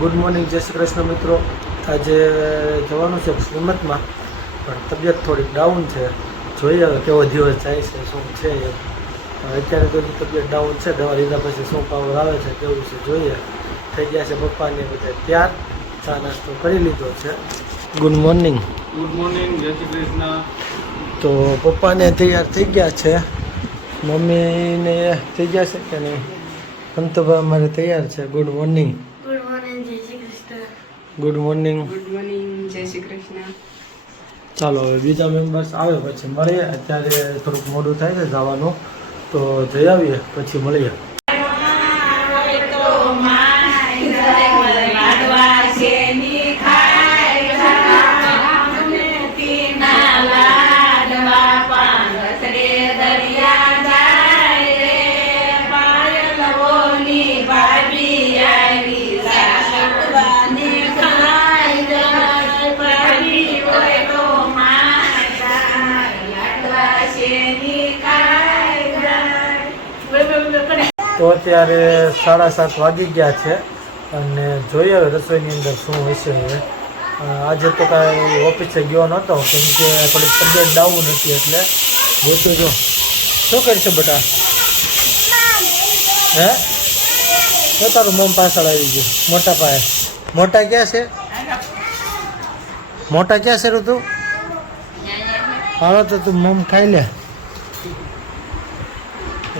Good morning જય શ્રી કૃષ્ણ મિત્રો. આજે જવાનું છે શ્રીમતમાં પણ તબિયત થોડીક ડાઉન છે. જોઈએ હવે કેવો દિવસ જાય છે શું છે એ. અત્યારે તો તબિયત ડાઉન છે દવા લીધા પછી શું પાવર આવે છે કેવું છે જોઈએ. થઈ ગયા છે પપ્પાને બધા ત્યાર ચા નાસ્તો કરી લીધો છે. Good morning. ગુડ મોર્નિંગ જય શ્રી કૃષ્ણ. તો પપ્પાને તૈયાર થઈ ગયા છે. મમ્મીને થઈ ગયા છે કે નહીં? પંતુભાઈ અમારે તૈયાર છે. Good morning. Good morning good morning જય શ્રી કૃષ્ણ. ચાલો હવે બીજા મેમ્બર્સ આવે પછી મળીએ. અત્યારે થોડુંક મોડું થાય છે જવાનું. તો જઈ આવીએ પછી મળીએ. તો અત્યારે સાડા સાત વાગી ગયા છે અને જોઈએ હવે રસોઈની અંદર શું હશે હવે. આજે તો કાંઈ ઓફિસે ગયો નહોતો, કેમ કે થોડીક તબિયત ડાઉન હતી એટલે. ગોતું જો. શું કરશે બટા? હે? તો તારું મમ પાછળ આવી ગયું, મોટા પાસે મોટા ક્યાં છે? મોટા ક્યાં છે ઋતુ? હાલો તો તું મમ ખાઈ લે.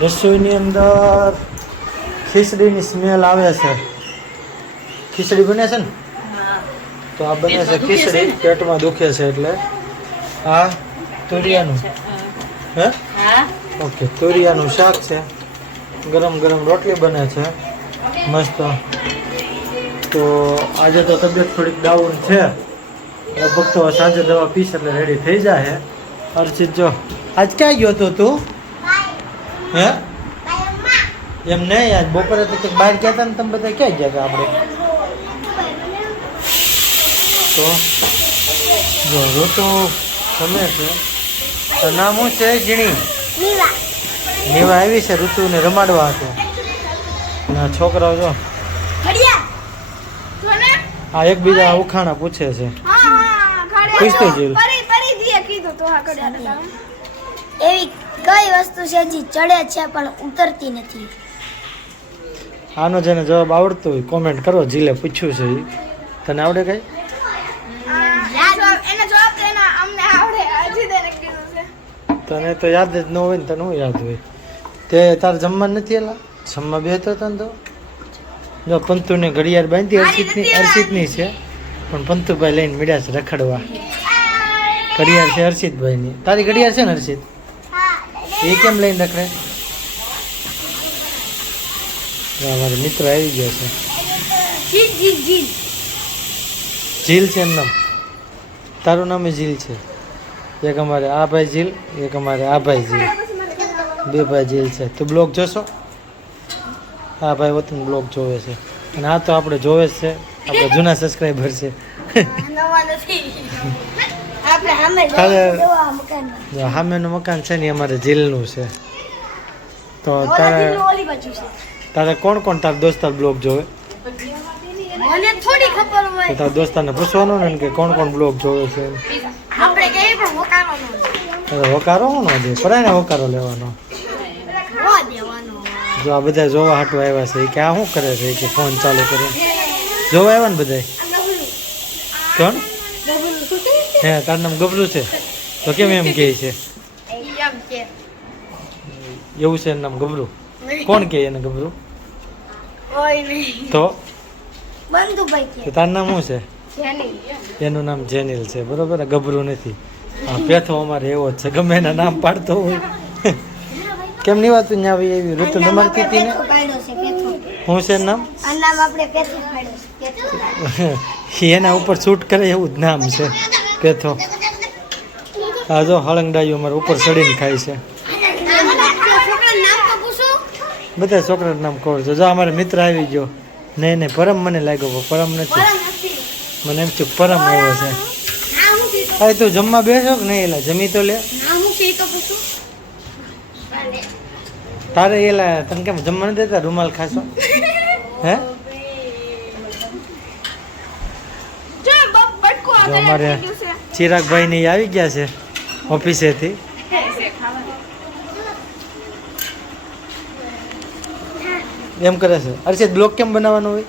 રસોઈની અંદર ખીચડીની સ્મેલ આવે છે. ખીચડી બને છે ને? તો આ બને છે ખીચડી. પેટમાં દુખે છે એટલે આ તુરિયાનું. હે. ઓકે તુરિયાનું શાક છે. ગરમ ગરમ રોટલી બને છે. મસ્ત. તો આજે તો તબિયત થોડીક ડાઉન છે. લગભગ તો સાંજે દવા પીશ એટલે રેડી થઈ જાય અર્ચિત જો. આજ ક્યાં ગયો તો તું? હે? એમ નહીં આજ બપોરે તો કંઈક બહાર ગયા હતા ને તમે બધા ક્યાં ગયા હતા આપણે? તો? જો ઋતુ ગમે છે. તો નામ શું છે ઝીણી નીવા. આવી છે ઋતુને રમાડવા હતો. ના છોકરાઓ જો. આ એકબીજા ઉખાણા પૂછે છે. હા હા પૂછતો જીલ. પરી પરી દીએ કીધું તો હા ઘડિયા એવી કઈ વસ્તુ છે જે ચડે છે પણ ઉતરતી નથી? આનો જેને જવાબ આવડતો હોય કોમેન્ટ કરો જીલે પૂછ્યું છે. તને આવડે કઈ? એને જવાબ તો એના અમને આવડે હજી તેને કીધું છે. તને તો યાદ જ ન હોય ને તને હું યાદ હોય? તે તારે જમવા નથી એલા? જમવા બેહતો તને તો? જો પંતુને ઘડિયાળ બાંધી હર્ષિતની હર્ષિતની છે. પણ પંતુભાઈ લઈને મીડ્યા છે રખડવા. ઘડિયાળ છે હર્ષિતભાઈની તારી ઘડિયાળ છે ને હર્ષિત એ કેમ લઈને રખડે? અમારા મિત્ર આવી ગયો છે. ઝીલ છે એમ નામ તારું નામ એ ઝીલ છે. એક અમારે આ ભાઈ ઝીલ એક અમારે આ ભાઈ ઝીલ બે ભાઈ ઝીલ છે. તું બ્લોગ જોશો? હા ભાઈ વતન બ્લોગ જોવે છે. અને આ તો આપણે જોવે જ છે. આપણે જૂના સબસ્ક્રાઈબર છે. તારે- સામેનું મકાન. છે ને અમારે જીલનું છે. તો તારે તારે કોણ કોણ તારા દોસ્તાર બ્લોગ જોવે? મને થોડી ખબર હોય. તારા દોસ્તારને પૂછવાનું ને કે કોણ કોણ બ્લોગ જોવે છે આપણે કઈ પણ મકાનો હોકારો કોણ દે? પરાયને હોકારો લેવાનો. જો આ બધા જોવા હાટવા આવ્યા છે. કે આ શું કરે છે? કે ફોન ચાલુ કરે. જોવા આવ્યા ને બધા કોણ? હે તારું નામ ગભરું છે? તો કેમ એમ કહે છે? એવું છે એનું નામ ગભરું કોણ કહે એને નહીં. તો? કે. તારું નામ શું છે? એનું નામ જેનિલ છે બરોબર? ગભરું નથી. આ પેથો અમારે એવો જ છે ગમે એના નામ પાડતો હોય. કેમ ની વાત ત્યાં આવી એવી ઋતુ નમાડતી હતી ને? શું છે નામ? આ નામ આપણે પેથો પાડ્યો છે એના ઉપર શૂટ કરે એવું જ નામ છે. પેથો આ જો હળંગડાયું અમારે ઉપર ચડીને ખાય છે. તો બધા છોકરાનું નામ કહો છો? જો અમારે મિત્ર આવી ગયો. નહીં નહીં પરમ મને લાગ્યો પરમ નથી. મને એમ થયું પરમ આવ્યો છે. હવે તું જમવા બેસો કે નહીં એલા? જમી તો લે. તો તારે એલા તને કેમ જમવા નથી દેતા? રૂમાલ ખાશો? હે? અમારે ચિરાગભાઈ ને આવી ગયા છે ઓફિસેથી એમ કરે છે. અર્ષિત બ્લોક કેમ બનાવવાનો હોય?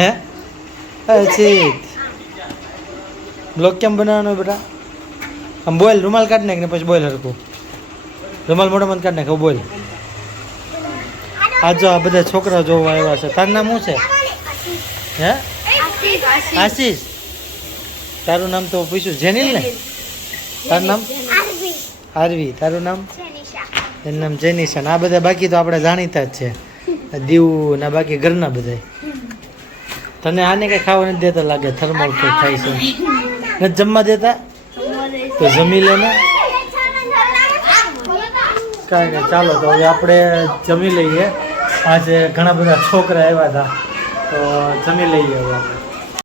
હે? અર્ષિત. બ્લોક કેમ બનાવવાનો હોય બેટા? આમ બોલ, રૂમાલ કાઢ નાખ ને પછી બોલ હરકું રૂમાલ મોઢામાં કાઢ નાખ બોલ. આ જો, આ બધા છોકરા જોવા આવ્યા છે. તારું નામ શું છે? હે? આશીષ. તારું નામ તો પૂછ્યું. જેનિલ ને? તારું નામ? આરવી. તારું નામ? એનું નામ જેનિશન. આ બધા બાકી તો આપણે જાણીતા જ છે. દીવ ના બાકી ઘરના બધા તને આને કઈ ખાવા નથી દેતા લાગે? થર્મલ કોઈ ખાઈ છે. નથી જમવા દેતા? તો જમી લે ને. કાંઈ નહીં ચાલો તો હવે આપણે જમી લઈએ. આજે ઘણા બધા છોકરા આવ્યા હતા. તો જમી લઈએ હવે આપણે.